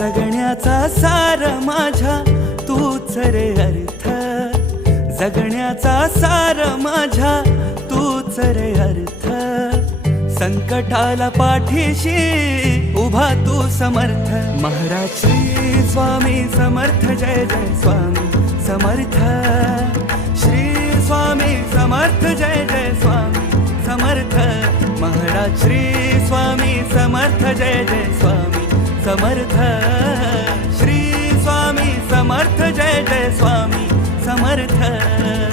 जगण्याचा सार माझ्या तूच रे अर्थ, जगण्याचा सार माझ्या तूच रे अर्थ. संकटाला पाठीशी उभा तू समर्थ. महाराज श्री स्वामी समर्थ, जय जय स्वामी समर्थ. श्री स्वामी समर्थ, जय जय स्वामी समर्थ. महाराज श्री स्वामी समर्थ, जय जय स्वामी समर्थ. श्री स्वामी समर्थ, जय जय स्वामी समर्थ.